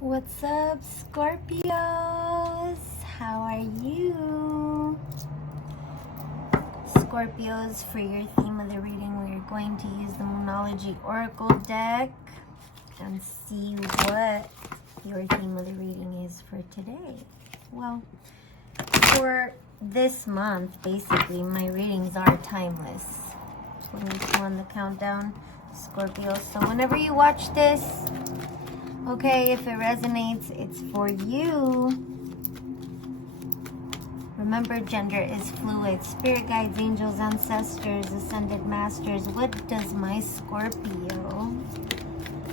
What's up, Scorpios? How are you? Scorpios, for your theme of the reading, we are going to use the Moonology Oracle deck and see what your theme of the reading is for today. Well, for this month, basically, my readings are timeless. 22 on the countdown, Scorpio. So whenever you watch this, okay, if it resonates, it's for you. Remember, gender is fluid. Spirit guides, angels, ancestors, ascended masters. What does my Scorpio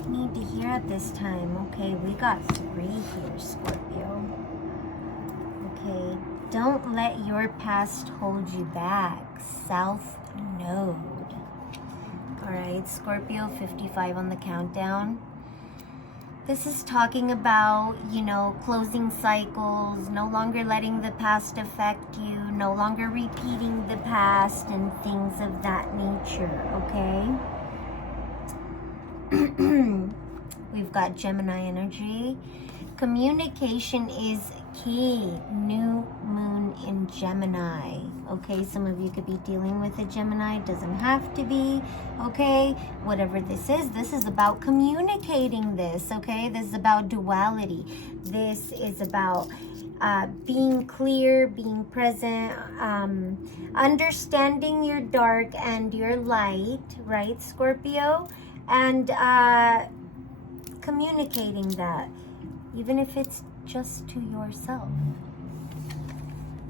need to hear at this time? Okay, we got 3 here, Scorpio. Okay, don't let your past hold you back. South Node. Alright, Scorpio, 55 on the countdown. This is talking about, closing cycles, no longer letting the past affect you, no longer repeating the past and things of that nature, okay? We've got Gemini energy. Communication is key. New moon in Gemini. Okay, some of you could be dealing with a Gemini. Doesn't have to be. Okay, whatever this is about communicating this. Okay, this is about duality. This is about being clear, being present, understanding your dark and your light, right, Scorpio? And communicating that, even if it's just to yourself.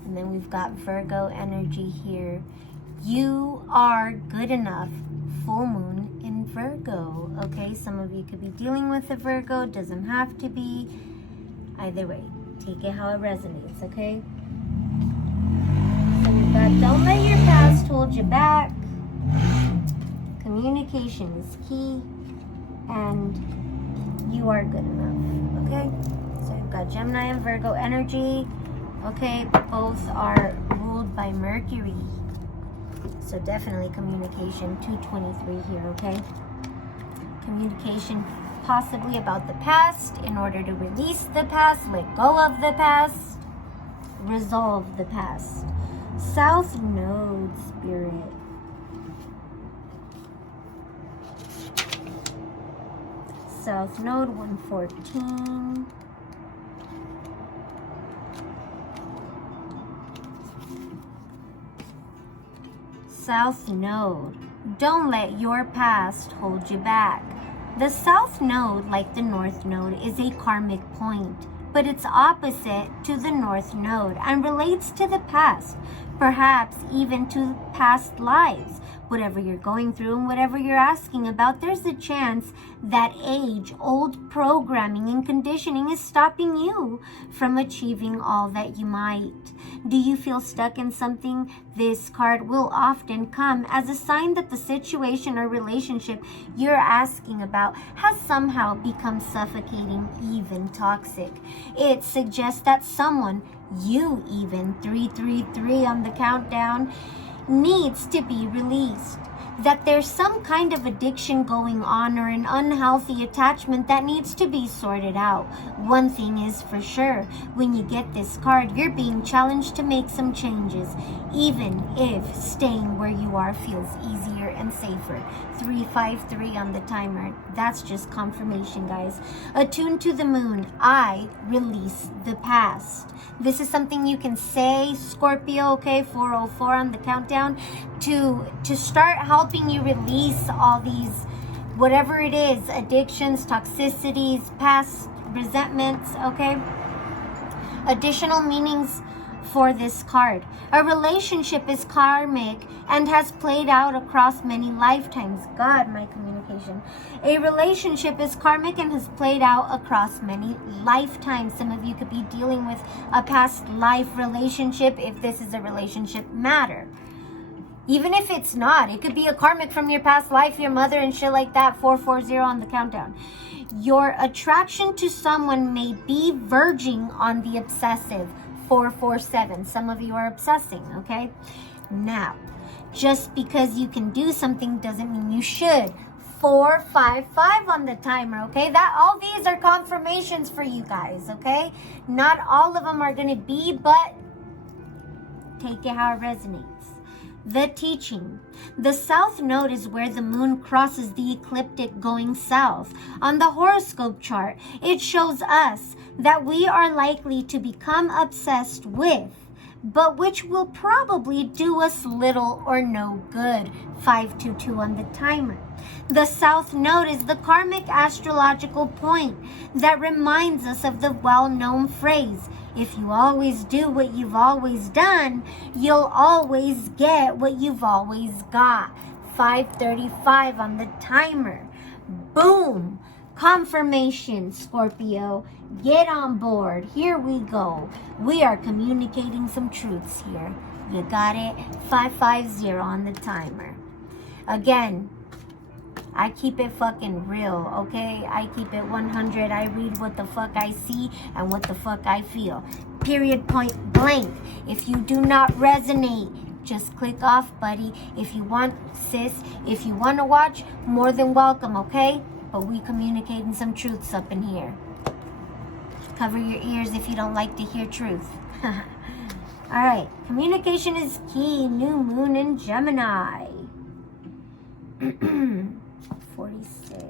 And then we've got Virgo energy here. You are good enough. Full moon in Virgo. Okay, some of you could be dealing with a Virgo. Doesn't have to be. Either way, take it how it resonates, okay? So we've got don't let your past hold you back. Communication is key. And you are good enough, okay? So we've got Gemini and Virgo energy. Okay, both are ruled by Mercury. So definitely communication, 223 here, okay? Communication possibly about the past in order to release the past, let go of the past, resolve the past. South Node, Spirit. South Node, 114. South Node. Don't let your past hold you back. The South Node, like the North Node, is a karmic point, but it's opposite to the North Node and relates to the past, perhaps even to past lives. Whatever you're going through and whatever you're asking about, there's a chance that age-old programming and conditioning is stopping you from achieving all that you might. Do you feel stuck in something? This card will often come as a sign that the situation or relationship you're asking about has somehow become suffocating, even toxic. It suggests that someone, you even, 333 on the countdown, needs to be released. That there's some kind of addiction going on or an unhealthy attachment that needs to be sorted out. One thing is for sure, when you get this card, you're being challenged to make some changes, even if staying where you are feels easier and safer. 353 on the timer. That's just confirmation, guys. Attuned to the moon, I release the past. This is something you can say, Scorpio, okay, 404 on the countdown, to start helping you release all these, whatever it is, addictions, toxicities, past resentments, okay? Additional meanings for this card. A relationship is karmic and has played out across many lifetimes. God, my communication. A relationship is karmic and has played out across many lifetimes. Some of you could be dealing with a past life relationship if this is a relationship matter. Even if it's not, it could be a karmic from your past life, your mother and shit like that. 440 on the countdown. Your attraction to someone may be verging on the obsessive. 447. Some of you are obsessing, okay? Now, just because you can do something doesn't mean you should. 455 on the timer, okay? That all these are confirmations for you guys, okay? Not all of them are going to be, but take it how it resonates. The teaching. The south node is where the moon crosses the ecliptic going south. On the horoscope chart, it shows us that we are likely to become obsessed with, but which will probably do us little or no good. 522 on the timer. The south node is the karmic astrological point that reminds us of the well-known phrase, if you always do what you've always done, you'll always get what you've always got. 535 on the timer. Boom! Confirmation, Scorpio. Get on board. Here we go. We are communicating some truths here. You got it? 550 on the timer. Again, I keep it fucking real, okay? I keep it 100. I read what the fuck I see and what the fuck I feel. Period, point blank. If you do not resonate, just click off, buddy. If you want, sis, if you want to watch, more than welcome, okay? But we communicating some truths up in here. Cover your ears if you don't like to hear truth. Alright, communication is key. New moon in Gemini. 46.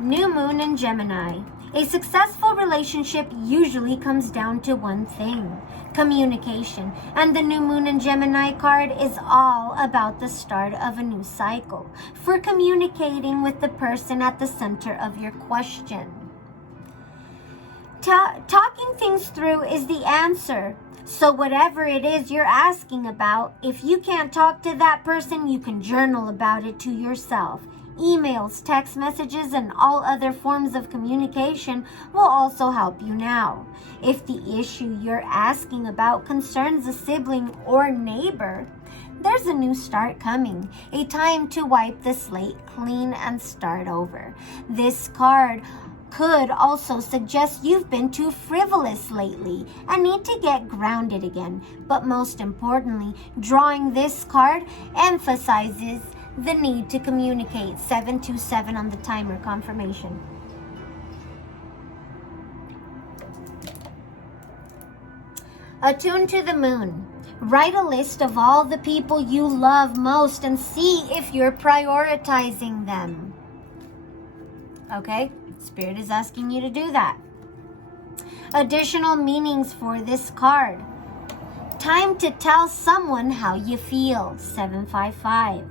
New moon in Gemini. A successful relationship usually comes down to one thing: communication. And the new moon in Gemini card is all about the start of a new cycle for communicating with the person at the center of your question. Talking things through is the answer. So whatever it is you're asking about, if you can't talk to that person, you can journal about it to yourself. Emails, text messages, and all other forms of communication will also help you now. If the issue you're asking about concerns a sibling or neighbor, there's a new start coming, a time to wipe the slate clean and start over. This card could also suggest you've been too frivolous lately and need to get grounded again. But most importantly, drawing this card emphasizes the need to communicate. 727 on the timer. Confirmation. Attune to the moon. Write a list of all the people you love most and see if you're prioritizing them. Okay? Spirit is asking you to do that. Additional meanings for this card. Time to tell someone how you feel. 755.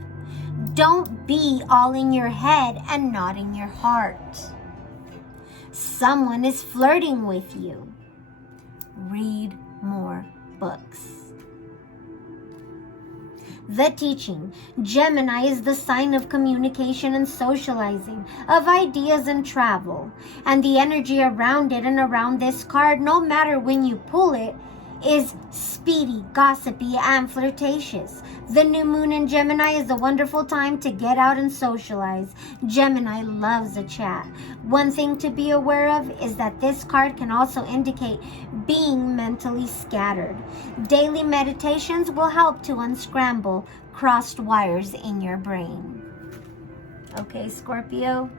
Don't be all in your head and not in your heart. Someone is flirting with you. Read more books. The teaching. Gemini is the sign of communication and socializing, of ideas and travel. And the energy around it and around this card, no matter when you pull it, is speedy, gossipy, and flirtatious. The new moon in Gemini is a wonderful time to get out and socialize. Gemini loves a chat. One thing to be aware of is that this card can also indicate being mentally scattered. Daily meditations will help to unscramble crossed wires in your brain. Okay, Scorpio?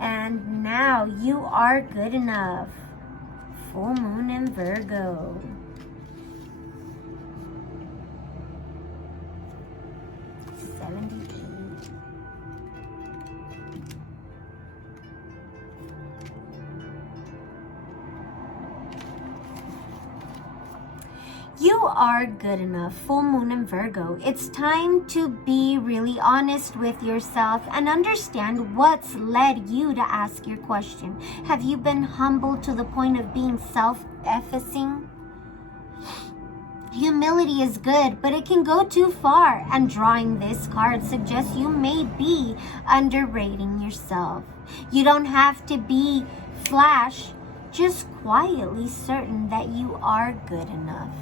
And now you are good enough. Full moon in Virgo. You are good enough. Full moon in Virgo. It's time to be really honest with yourself and understand what's led you to ask your question. Have you been humbled to the point of being self-effacing? Humility is good, but it can go too far, and drawing this card suggests you may be underrating yourself. You don't have to be flash, just quietly certain that you are good enough.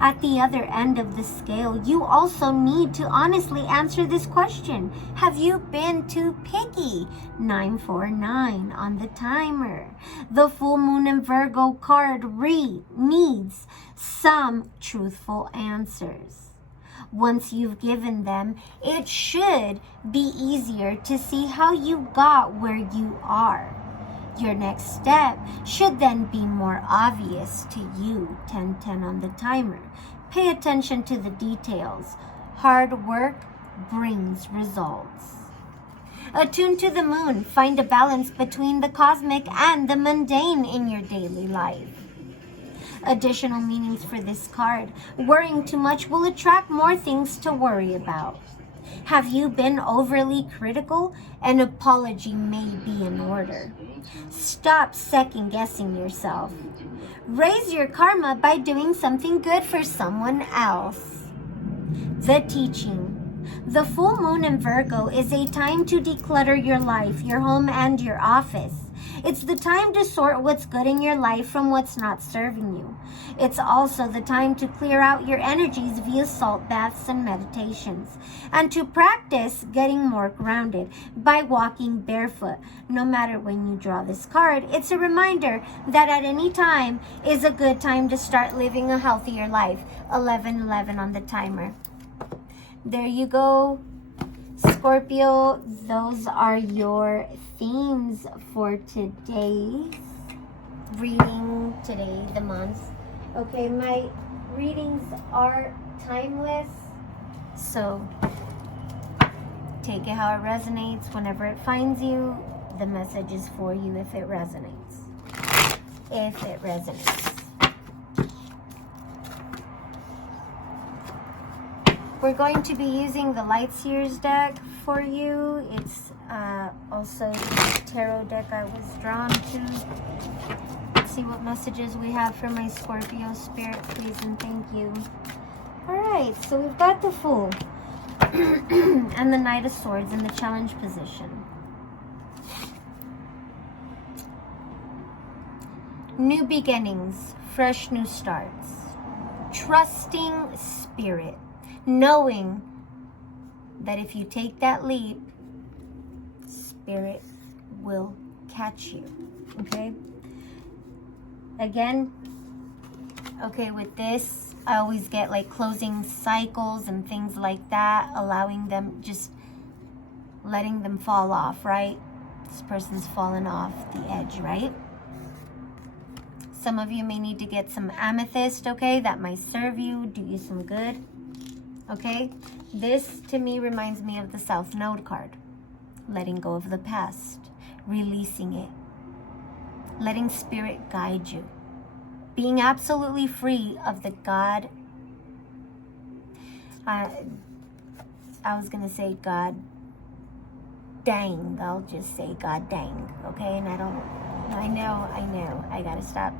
At the other end of the scale, you also need to honestly answer this question. Have you been too picky? 949 on the timer. The full moon in Virgo card needs some truthful answers. Once you've given them, it should be easier to see how you got where you are. Your next step should then be more obvious to you. 1010 on the timer. Pay attention to the details. Hard work brings results. Attune to the moon. Find a balance between the cosmic and the mundane in your daily life. Additional meanings for this card. Worrying too much will attract more things to worry about. Have you been overly critical? An apology may be in order. Stop second-guessing yourself. Raise your karma by doing something good for someone else. The teaching. The full moon in Virgo is a time to declutter your life, your home, and your office. It's the time to sort what's good in your life from what's not serving you. It's also the time to clear out your energies via salt baths and meditations, and to practice getting more grounded by walking barefoot. No matter when you draw this card, it's a reminder that at any time is a good time to start living a healthier life. 11:11 on the timer. There you go, Scorpio. Those are your themes for today's reading, the month. Okay, my readings are timeless, so take it how it resonates. Whenever it finds you, the message is for you if it resonates. If it resonates. We're going to be using the Light Seers deck for you. It's also the tarot deck I was drawn to. Let's see what messages we have for my Scorpio spirit, please and thank you. Alright, so we've got the Fool and the Knight of Swords in the challenge position. New beginnings, fresh new starts. Trusting spirit. Knowing that if you take that leap, spirit will catch you. Okay? Again, okay, with this, I always get like closing cycles and things like that, allowing them, just letting them fall off, right? This person's fallen off the edge, right? Some of you may need to get some amethyst, okay? That might serve you, do you some good. Okay, this to me reminds me of the South Node card. Letting go of the past, releasing it, letting spirit guide you, being absolutely free of the God. I was gonna say God dang. I'll just say God dang. Okay, and I know. I gotta stop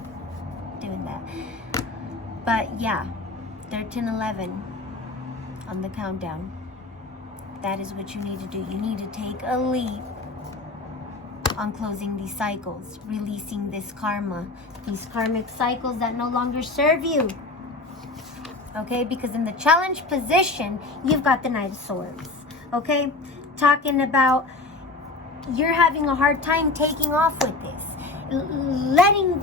doing that. But yeah, 13:11. On the countdown. That is what you need to do. You need to take a leap on closing these cycles, releasing this karma, these karmic cycles that no longer serve you. Okay, because in the challenge position, you've got the Knight of Swords. Okay, talking about you're having a hard time taking off with this, letting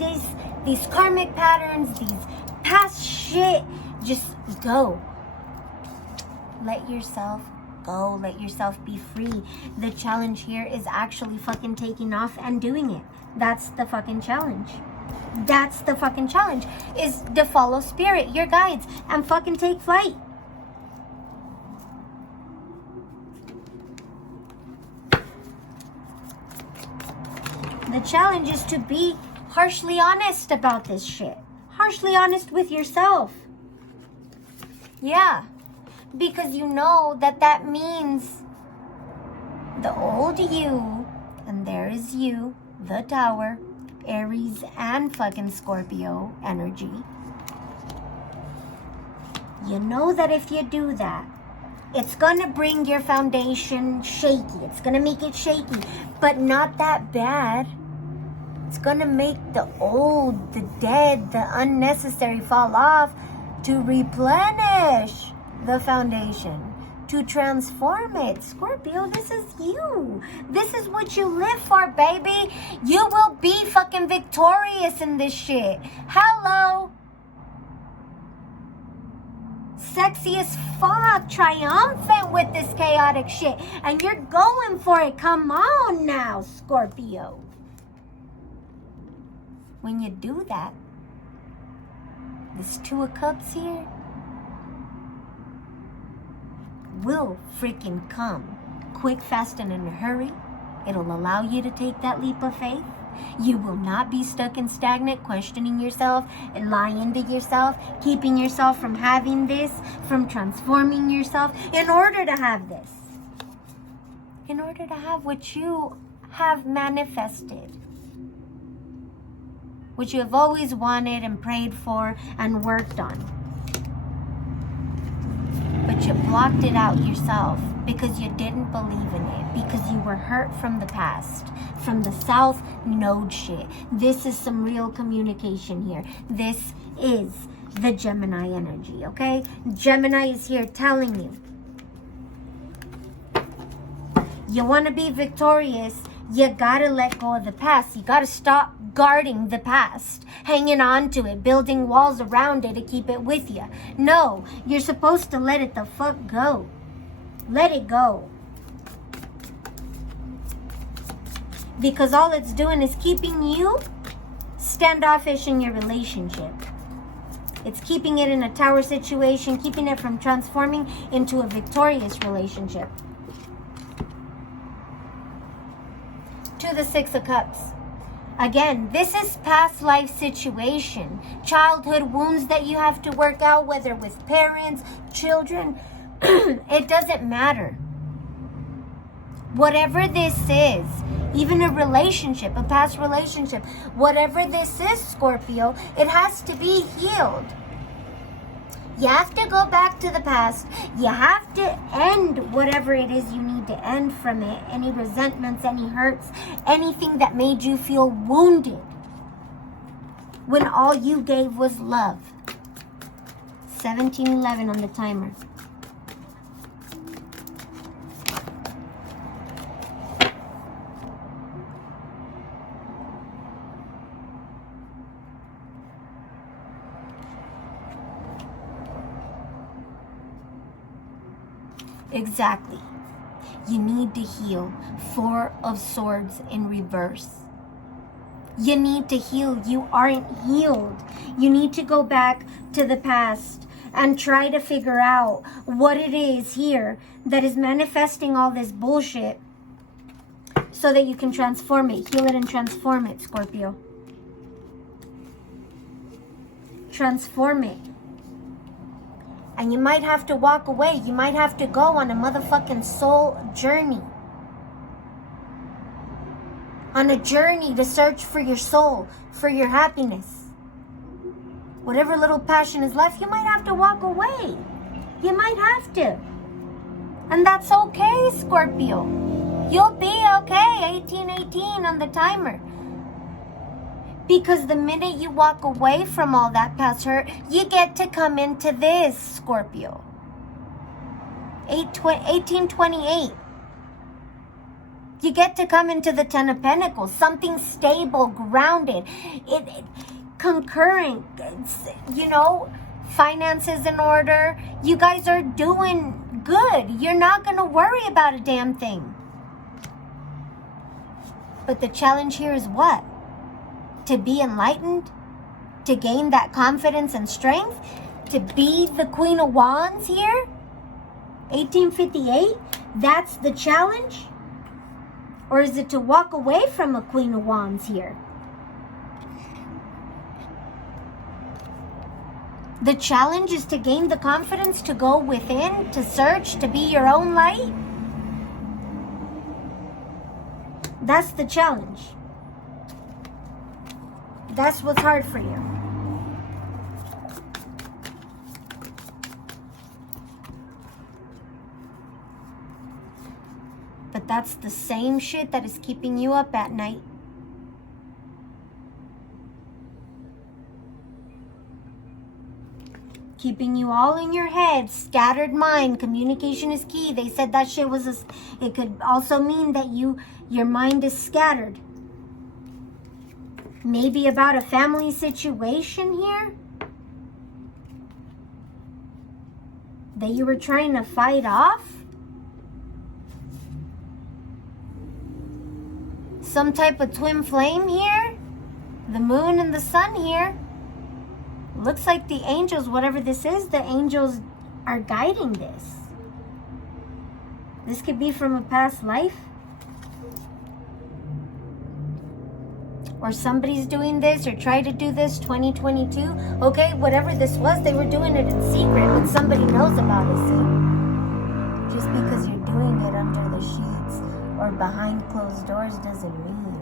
these karmic patterns, these past shit just go. Let yourself go. Let yourself be free. The challenge here is actually fucking taking off and doing it. That's the fucking challenge. That's the fucking challenge, is to follow spirit, your guides, and fucking take flight. The challenge is to be harshly honest about this shit. Harshly honest with yourself. Yeah. Because you know that means the old you, and there is you, the Tower, Aries and fucking Scorpio energy. You know that if you do that, it's gonna bring your foundation shaky. It's gonna make it shaky, but not that bad. It's gonna make the old, the dead, the unnecessary fall off to replenish the foundation, to transform it. Scorpio, this is you. This is what you live for, baby. You will be fucking victorious in this shit. Hello. Sexy as fuck, triumphant with this chaotic shit. And you're going for it. Come on now, Scorpio. When you do that, this Two of Cups here will freaking come. Quick, fast, and in a hurry. It'll allow you to take that leap of faith. You will not be stuck and stagnant, questioning yourself and lying to yourself, keeping yourself from having this, from transforming yourself in order to have this. In order to have what you have manifested. What you have always wanted and prayed for and worked on. But you blocked it out yourself because you didn't believe in it, because you were hurt from the past, from the South Node shit. This is some real communication here. This is the Gemini energy, okay? Gemini is here telling you. You want to be victorious, you gotta let go of the past. You gotta stop guarding the past, hanging on to it, building walls around it to keep it with you. No, you're supposed to let it the fuck go. Let it go. Because all it's doing is keeping you standoffish in your relationship. It's keeping it in a tower situation, keeping it from transforming into a victorious relationship. To the Six of Cups. Again, this is past life situation. Childhood wounds that you have to work out, whether with parents, children. It doesn't matter. Whatever this is, even a relationship, a past relationship, whatever this is, Scorpio, it has to be healed. You have to go back to the past. You have to end whatever it is you need to end from it. Any resentments, any hurts, anything that made you feel wounded when all you gave was love. 17:11 on the timer. Exactly. You need to heal. Four of Swords in reverse. You need to heal. You aren't healed. You need to go back to the past and try to figure out what it is here that is manifesting all this bullshit so that you can transform it. Heal it and transform it, Scorpio. Transform it. And you might have to walk away. You might have to go on a motherfucking soul journey. On a journey to search for your soul, for your happiness. Whatever little passion is left, you might have to walk away. You might have to. And that's okay, Scorpio. You'll be okay. 18:18 on the timer. Because the minute you walk away from all that past hurt, you get to come into this, Scorpio. 1828. You get to come into the Ten of Pentacles. Something stable, grounded. Concurrent, finances in order. You guys are doing good. You're not going to worry about a damn thing. But the challenge here is what? To be enlightened, to gain that confidence and strength, to be the Queen of Wands here, 1858, that's the challenge? Or is it to walk away from a Queen of Wands here? The challenge is to gain the confidence to go within, to search, to be your own light. That's the challenge. That's what's hard for you. But that's the same shit that is keeping you up at night. keeping you all in your head, scattered mind. Communication is key. They said that shit was it could also mean that your mind is scattered. Maybe about a family situation here that you were trying to fight off. Some type of twin flame here. The moon and the sun here. Looks like the angels, whatever this is, the angels are guiding this. This could be from a past life. Or somebody's doing this or tried to do this 2022. Okay, whatever this was, they were doing it in secret, but somebody knows about it, see? Just because you're doing it under the sheets or behind closed doors doesn't mean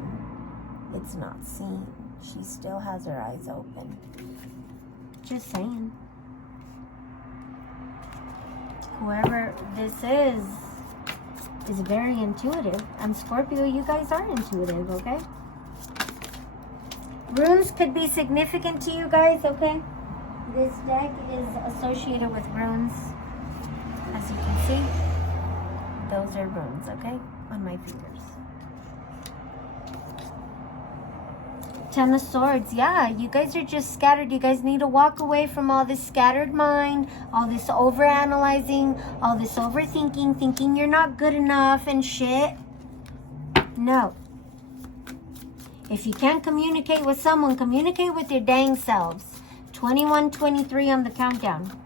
it's not seen. She still has her eyes open. Just saying. Whoever this is very intuitive. And Scorpio, you guys are intuitive, okay? Runes could be significant to you guys, okay? This deck is associated with runes. As you can see, those are runes, okay? On my fingers. Ten of Swords. Yeah, you guys are just scattered. You guys need to walk away from all this scattered mind, all this overanalyzing, all this overthinking, thinking you're not good enough and shit. No. If you can't communicate with someone, communicate with your dang selves. 21, 23 on the countdown.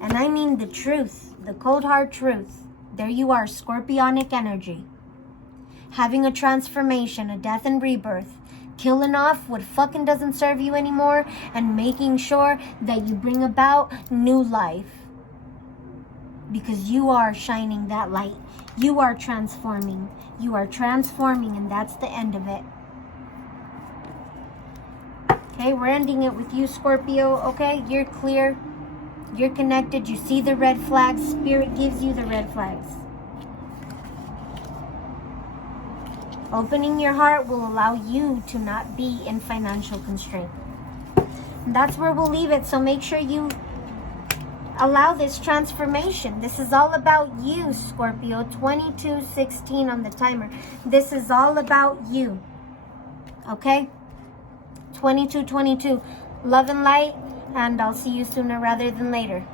And I mean the truth, the cold hard truth. There you are, scorpionic energy. Having a transformation, a death and rebirth. Killing off what fucking doesn't serve you anymore and making sure that you bring about new life. Because you are shining that light. You are transforming. You are transforming, and that's the end of it. Okay, we're ending it with you, Scorpio. Okay, you're clear. You're connected. You see the red flags. Spirit gives you the red flags. Opening your heart will allow you to not be in financial constraint. And that's where we'll leave it. So make sure you allow this transformation. This is all about you, Scorpio. 22:16 on the timer. This is all about you. Okay? 22:22. Love and light. And I'll see you sooner rather than later.